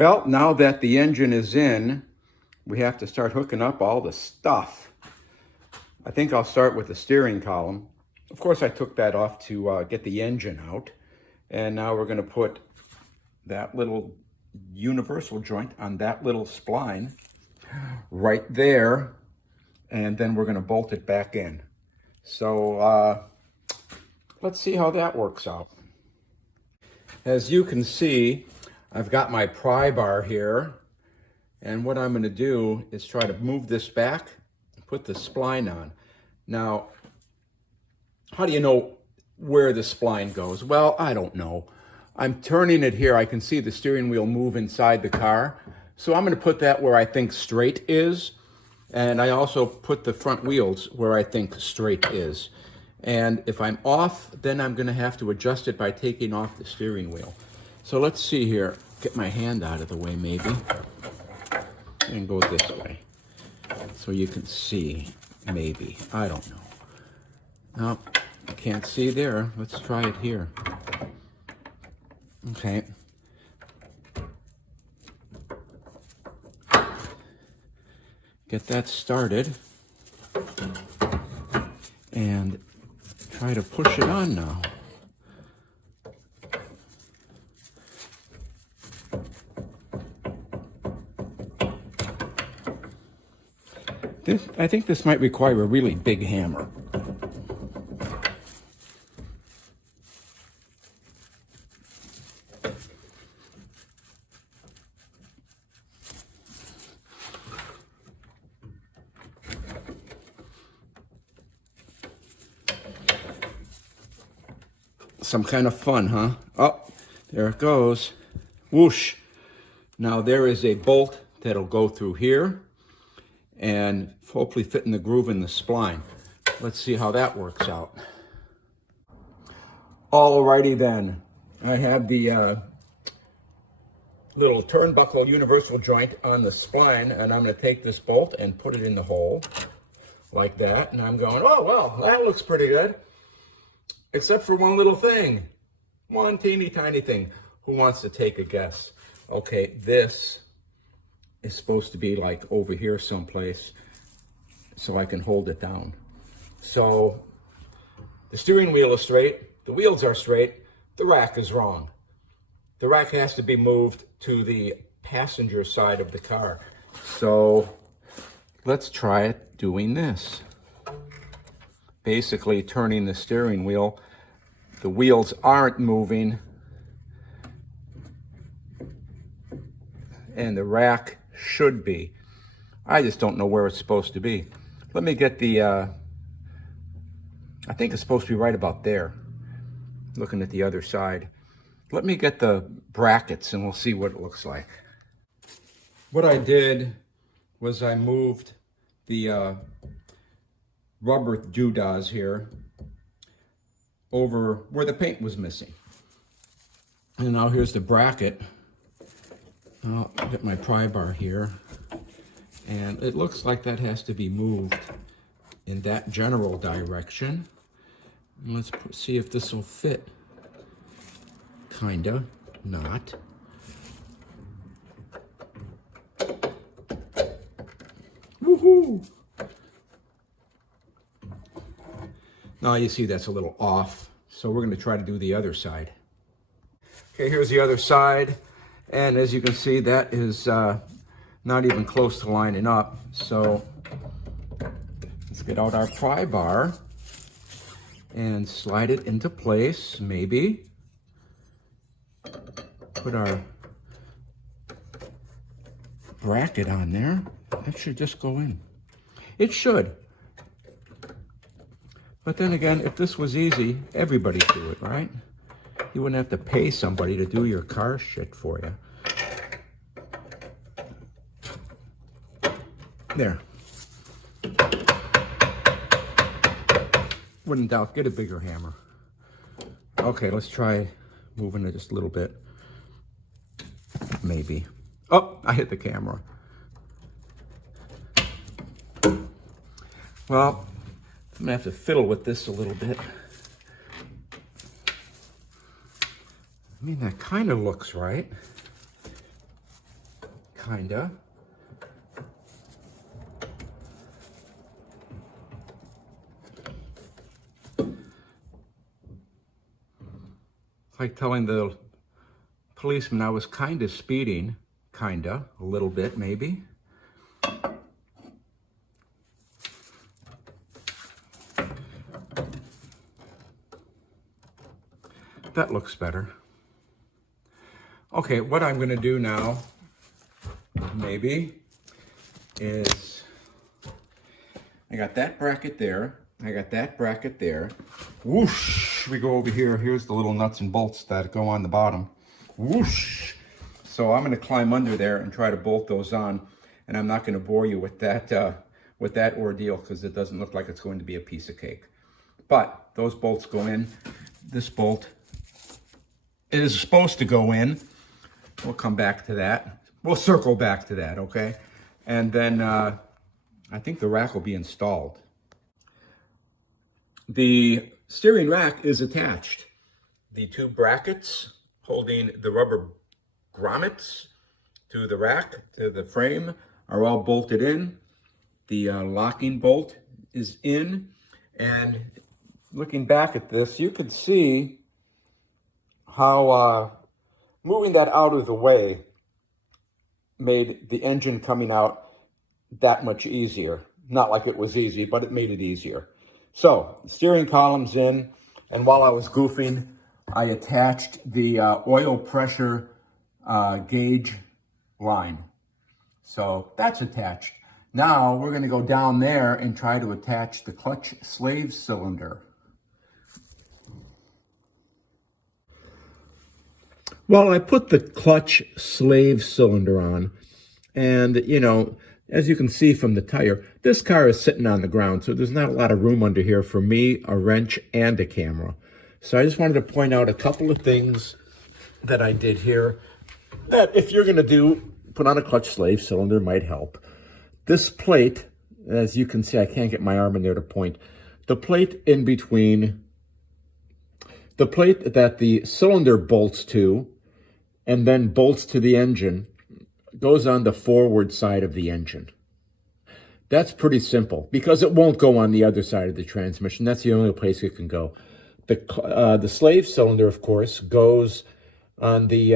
Well, now that the engine is in, we have to start hooking up all the stuff. I think I'll start with the steering column. Of course, I took that off to get the engine out. And now we're going to put that little universal joint on that little spline right there. And then we're going to bolt it back in. So let's see how that works out. As you can see, I've got my pry bar here. And what I'm going to do is try to move this back and put the spline on. Now, how do you know where the spline goes? Well, I don't know. I'm turning it here. I can see the steering wheel move inside the car. So I'm going to put that where I think straight is. And I also put the front wheels where I think straight is. And if I'm off, then I'm going to have to adjust it by taking off the steering wheel. So let's see here. Get my hand out of the way maybe. And go this way. So you can see, maybe. I don't know. No, I can't see there. Let's try it here. Okay. Get that started. And try to push it on now. I think this might require a really big hammer. Some kind of fun, huh? Oh, there it goes. Whoosh. Now there is a bolt that'll go through here and hopefully fit in the groove in the spline. Let's see how that works out. Alrighty then. I have the little turnbuckle universal joint on the spline, and I'm going to take this bolt and put it in the hole like that. And I'm going, oh, well, that looks pretty good. Except for one little thing. One teeny tiny thing. Who wants to take a guess? Okay, this is supposed to be like over here someplace so I can hold it down. So the steering wheel is straight, the wheels are straight, the rack is wrong. The rack has to be moved to the passenger side of the car. So let's try it doing this. Basically turning the steering wheel. The wheels aren't moving. And the rack should be. I just don't know where it's supposed to be. Let me get the, I think it's supposed to be right about there. Looking at the other side. Let me get the brackets and we'll see what it looks like. What I did was I moved the rubber doodads here over where the paint was missing. And now here's the bracket. I'll get my pry bar here. And it looks like that has to be moved in that general direction. And let's see if this will fit. Kinda, not. Woohoo! Now you see that's a little off, so we're going to try to do the other side. Okay, here's the other side, and as you can see, that is not even close to lining up. So let's get out our pry bar and slide it into place, maybe. Put our bracket on there. That should just go in. It should. But then again, if this was easy, everybody'd do it, right? You wouldn't have to pay somebody to do your car shit for you. There. When in doubt, get a bigger hammer. Okay, let's try moving it just a little bit. Maybe. Oh, I hit the camera. Well, I'm gonna have to fiddle with this a little bit. I mean, that kind of looks right. kinda. It's like telling the policeman I was kinda speeding. Kinda, a little bit maybe. That looks better. Okay, what I'm gonna do now, maybe, is I got that bracket there. I got that bracket there. Whoosh, we go over here. Here's the little nuts and bolts that go on the bottom. Whoosh. So I'm gonna climb under there and try to bolt those on. And I'm not gonna bore you with that ordeal because it doesn't look like it's going to be a piece of cake. But those bolts go in. This bolt is supposed to go in. We'll come back to that. We'll circle back to that, okay? And then I think the rack will be installed. The steering rack is attached. The two brackets holding the rubber grommets to the rack, to the frame, are all bolted in. The locking bolt is in. And looking back at this, you could see how moving that out of the way made the engine coming out that much easier. Not like it was easy, but it made it easier. So, the steering column's in, and while I was goofing, I attached the oil pressure gauge line. So, that's attached. Now, we're going to go down there and try to attach the clutch slave cylinder. Well, I put the clutch slave cylinder on, and, you know, as you can see from the tire, this car is sitting on the ground, so there's not a lot of room under here for me, a wrench, and a camera. So I just wanted to point out a couple of things that I did here that if you're going to put on a clutch slave cylinder might help. This plate, as you can see, I can't get my arm in there to point. The plate in between, the plate that the cylinder bolts to, and then bolts to the engine, goes on the forward side of the engine. That's pretty simple because it won't go on the other side of the transmission. That's the only place it can go. The slave cylinder, of course, goes on the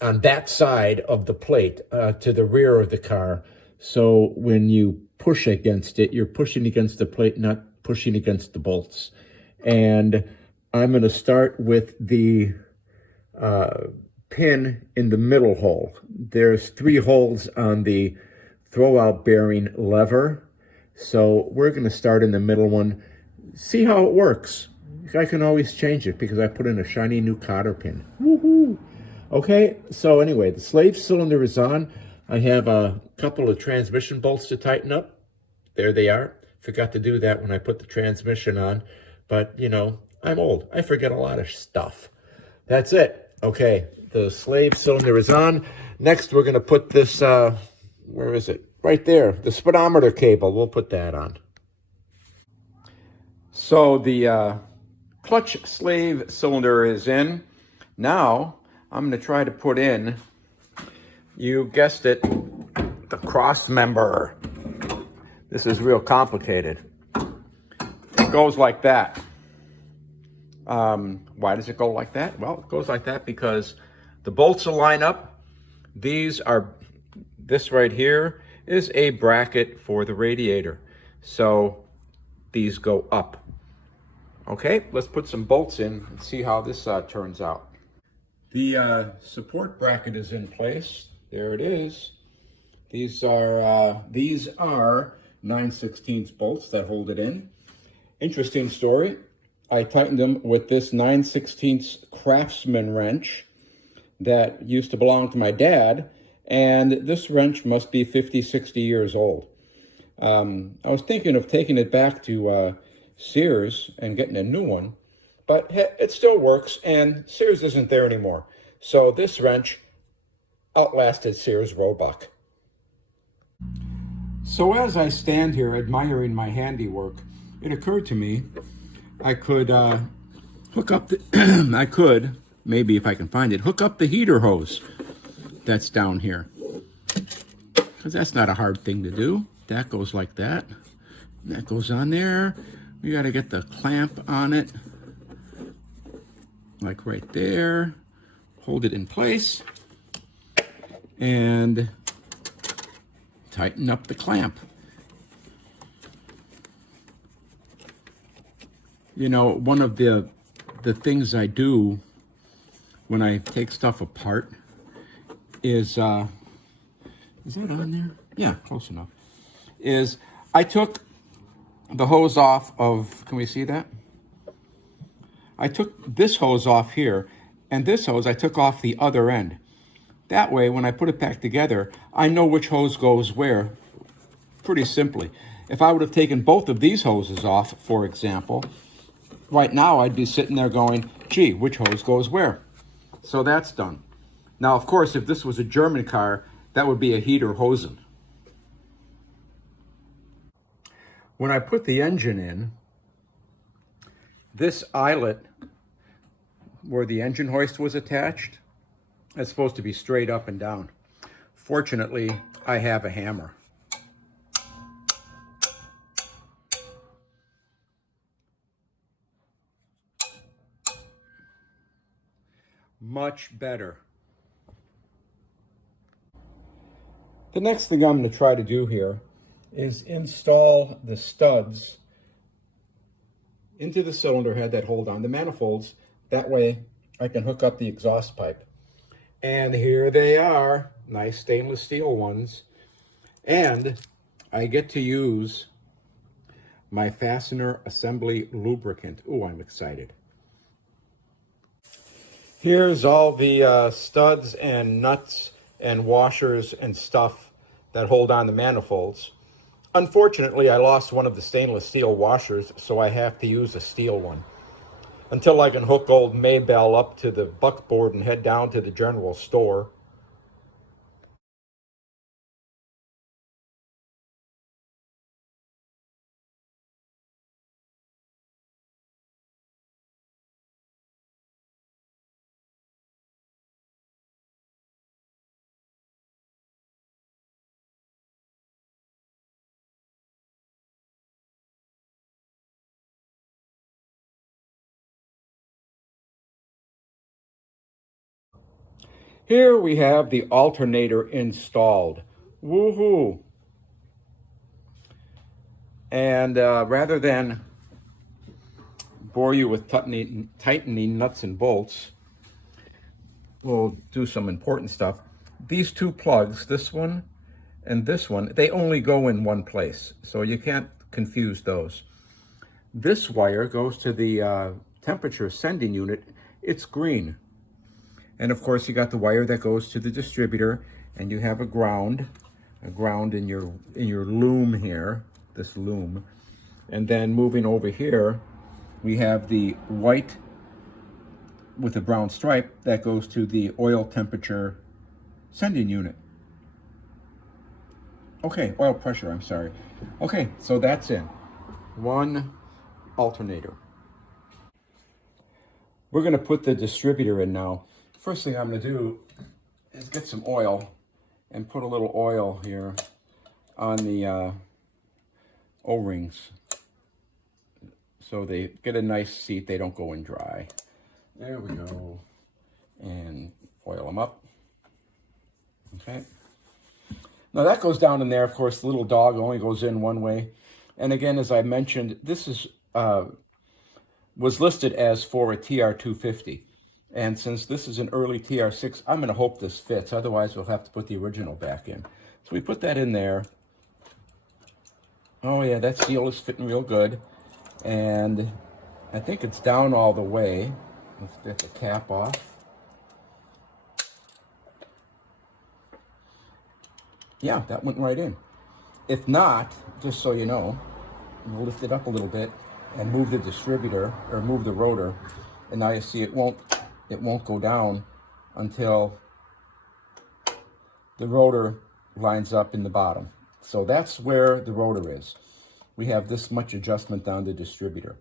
on that side of the plate to the rear of the car. So when you push against it, you're pushing against the plate, not pushing against the bolts. And I'm going to start with the pin in the middle hole. There's 3 holes on the throwout bearing lever. So we're going to start in the middle one. See how it works. I can always change it because I put in a shiny new cotter pin. Woohoo! Okay, so anyway, the slave cylinder is on. I have a couple of transmission bolts to tighten up. There they are. Forgot to do that when I put the transmission on. But, you know, I'm old. I forget a lot of stuff. That's it. Okay, the slave cylinder is on. Next, we're going to put this, where is it? Right there, the speedometer cable. We'll put that on. So the clutch slave cylinder is in. Now, I'm going to try to put in, you guessed it, the cross member. This is real complicated. It goes like that. Why does it go like that? Well, it goes like that because the bolts will line up. This right here is a bracket for the radiator. So these go up. Okay, let's put some bolts in and see how this turns out. The support bracket is in place. There it is. These are 9/16 bolts that hold it in. Interesting story. I tightened them with this 9/16 Craftsman wrench that used to belong to my dad, and this wrench must be 50, 60 years old. I was thinking of taking it back to Sears and getting a new one, but it still works, and Sears isn't there anymore. So this wrench outlasted Sears Roebuck. So as I stand here admiring my handiwork, it occurred to me I could hook up the, maybe if I can find it, hook up the heater hose that's down here. because that's not a hard thing to do. That goes like that. That goes on there. We got to get the clamp on it, like right there. Hold it in place and tighten up the clamp. You know, one of the things I do when I take stuff apart is that on there? Yeah, close enough. Is I took the hose off of, can we see that? I took this hose off here, and this hose I took off the other end. That way, when I put it back together, I know which hose goes where pretty simply. If I would have taken both of these hoses off, for example, right now I'd be sitting there going, gee, which hose goes where? So that's done. Now, of course, if this was a German car, that would be a heater hosen. When I put the engine in, this eyelet where the engine hoist was attached, it's supposed to be straight up and down. Fortunately, I have a hammer. Much better. The next thing I'm going to try to do here is install the studs into the cylinder head that hold on the manifolds. That way I can hook up the exhaust pipe. And here they are, nice stainless steel ones. And I get to use my fastener assembly lubricant. Ooh, I'm excited. Here's all the studs and nuts and washers and stuff that hold on the manifolds. Unfortunately, I lost one of the stainless steel washers, so I have to use a steel one until I can hook old Maybell up to the buckboard and head down to the general store. Here we have the alternator installed. Woohoo! And rather than bore you with tightening nuts and bolts, we'll do some important stuff. These two plugs, this one and this one, they only go in one place, so you can't confuse those. This wire goes to the temperature sending unit. It's green. And of course, you got the wire that goes to the distributor, and you have a ground in your loom here, this loom. And then moving over here, we have the white with a brown stripe that goes to the oil temperature sending unit. Okay, oil pressure, I'm sorry. Okay, so that's in. One alternator. We're going to put the distributor in now. First thing I'm going to do is get some oil and put a little oil here on the O-rings so they get a nice seat, they don't go in dry. There we go. And oil them up. Okay. Now that goes down in there. Of course, the little dog only goes in one way. And again, as I mentioned, this is was listed as for a TR250. And since this is an early TR6, I'm going to hope this fits. Otherwise, we'll have to put the original back in. So we put that in there. Oh yeah, that seal is fitting real good. And I think it's down all the way. Let's get the cap off. Yeah, that went right in. If not, just so you know, we'll lift it up a little bit and move the distributor, or move the rotor. And now you see it won't go down until the rotor lines up in the bottom. So that's where the rotor is. We have this much adjustment down the distributor.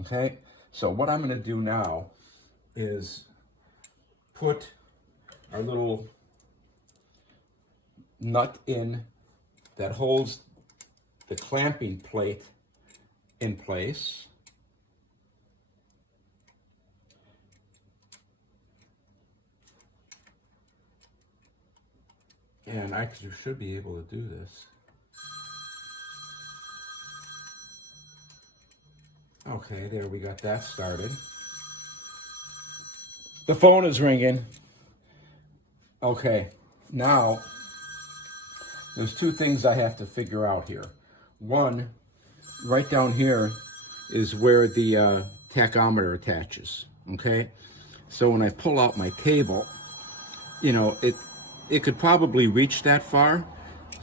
Okay, so what I'm going to do now is put our little nut in that holds the clamping plate in place. And I should be able to do this. Okay, there, we got that started. The phone is ringing. Okay, now there's two things I have to figure out here. One, right down here is where the tachometer attaches, okay? So when I pull out my cable, you know, it could probably reach that far,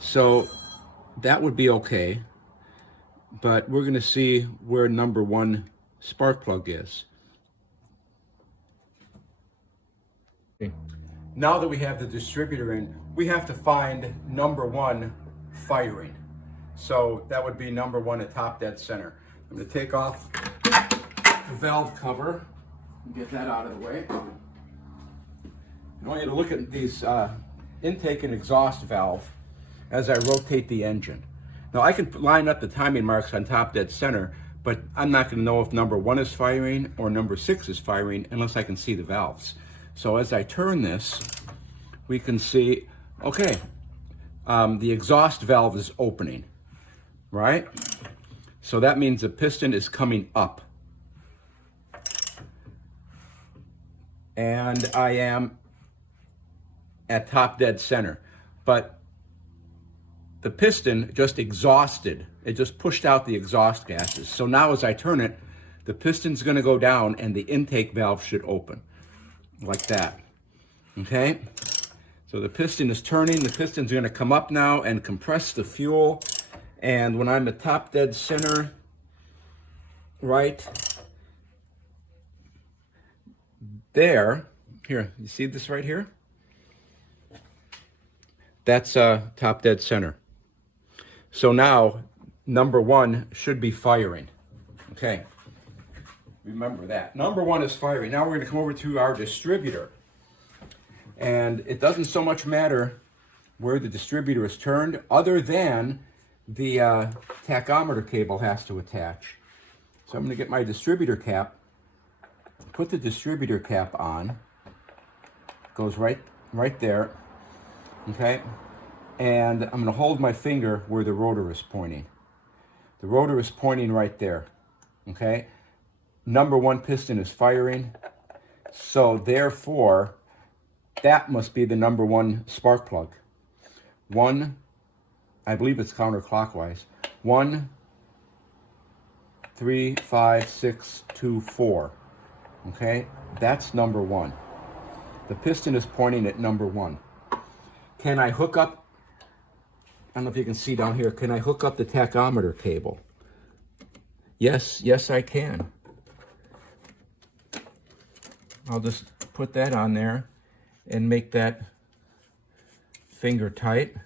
so that would be okay. But we're gonna see where number one spark plug is. Okay. Now that we have the distributor in, we have to find number one firing. So that would be number one at top dead center. I'm gonna take off the valve cover and get that out of the way. I want you to look at these intake and exhaust valve as I rotate the engine. Now I can line up the timing marks on top dead center, but I'm not going to know if number one is firing or number 6 is firing unless I can see the valves. So as I turn this, we can see, okay, the exhaust valve is opening, right? So that means the piston is coming up. And I am at top dead center, but the piston just exhausted. It just pushed out the exhaust gases. So now as I turn it, the piston's gonna go down and the intake valve should open, like that, okay? So the piston is turning, the piston's gonna come up now and compress the fuel. And when I'm at top dead center, right there, here, you see this right here? That's top dead center. So now, number one should be firing. Okay, remember that. Number one is firing. Now we're gonna come over to our distributor. And it doesn't so much matter where the distributor is turned, other than the tachometer cable has to attach. So I'm gonna get my distributor cap, put the distributor cap on, goes right there, okay? And I'm gonna hold my finger where the rotor is pointing. The rotor is pointing right there, okay? Number one piston is firing, so therefore, that must be the number one spark plug. One, I believe it's counterclockwise. 1, 3, 5, 6, 2, 4, okay? That's number one. The piston is pointing at number one. Can I hook up, I don't know if you can see down here, can I hook up the tachometer cable? Yes, yes I can. I'll just put that on there and make that finger tight.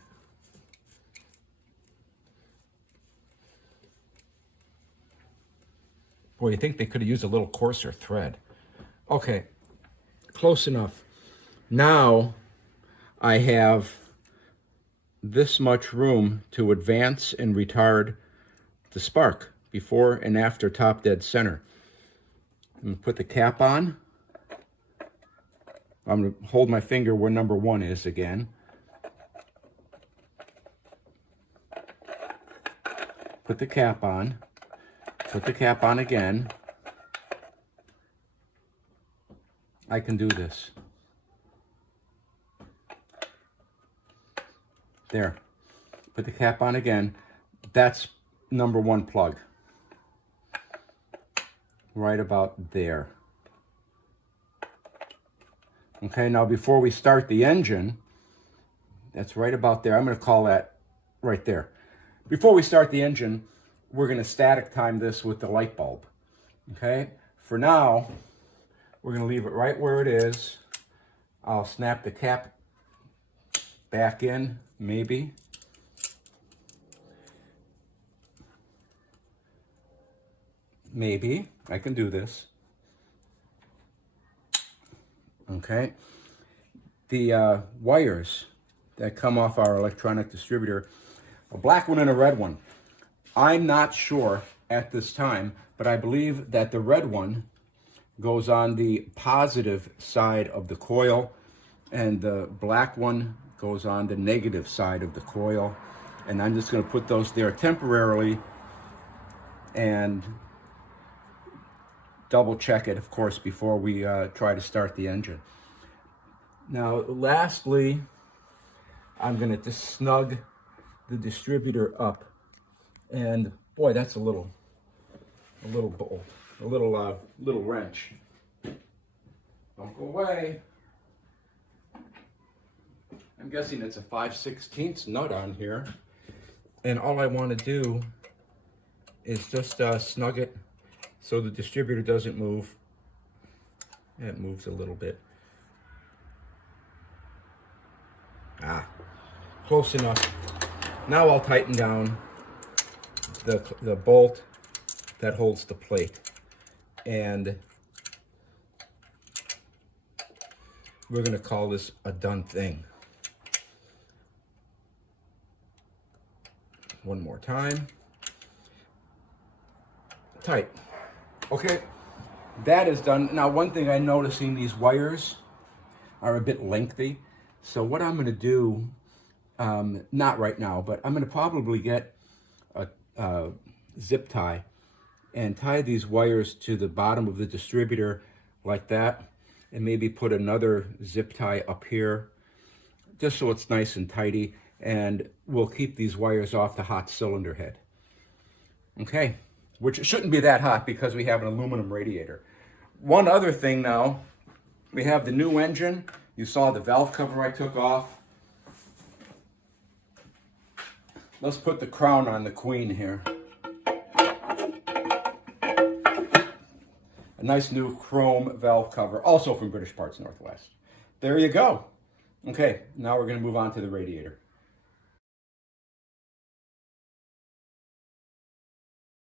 Boy, you think they could have used a little coarser thread. Okay, close enough. Now I have this much room to advance and retard the spark before and after top dead center. I'm gonna put the cap on. I'm gonna hold my finger where number one is again. Put the cap on. Put the cap on again. I can do this. There. Put the cap on again. That's number one plug. Right about there. Okay, now before we start the engine, that's right about there. I'm going to call that right there. Before we start the engine, we're going to static time this with the light bulb. Okay, for now, we're going to leave it right where it is. I'll snap the cap back in, maybe. Maybe. I can do this. Okay. The wires that come off our electronic distributor, a black one and a red one. I'm not sure at this time, but I believe that the red one goes on the positive side of the coil, and the black one goes on the negative side of the coil. And I'm just going to put those there temporarily and double check it, of course, before we try to start the engine. Now, lastly, I'm going to just snug the distributor up. And boy, that's a little bolt, a little wrench. Don't go away. I'm guessing it's a 5/16 nut on here. And all I want to do is just snug it so the distributor doesn't move. It moves a little bit. Close enough. Now I'll tighten down the bolt that holds the plate. And we're going to call this a done thing. One more time. Tight. Okay, that is done. Now, one thing I'm noticing, these wires are a bit lengthy. So what I'm going to do, not right now, but I'm going to probably get a zip tie and tie these wires to the bottom of the distributor like that, and maybe put another zip tie up here, just so it's nice and tidy, and we'll keep these wires off the hot cylinder head. Okay, which shouldn't be that hot because we have an aluminum radiator. One other thing now, we have the new engine. You saw the valve cover I took off. Let's put the crown on the Queen here. A nice new chrome valve cover, also from British Parts Northwest. There you go. Okay, now we're going to move on to the radiator.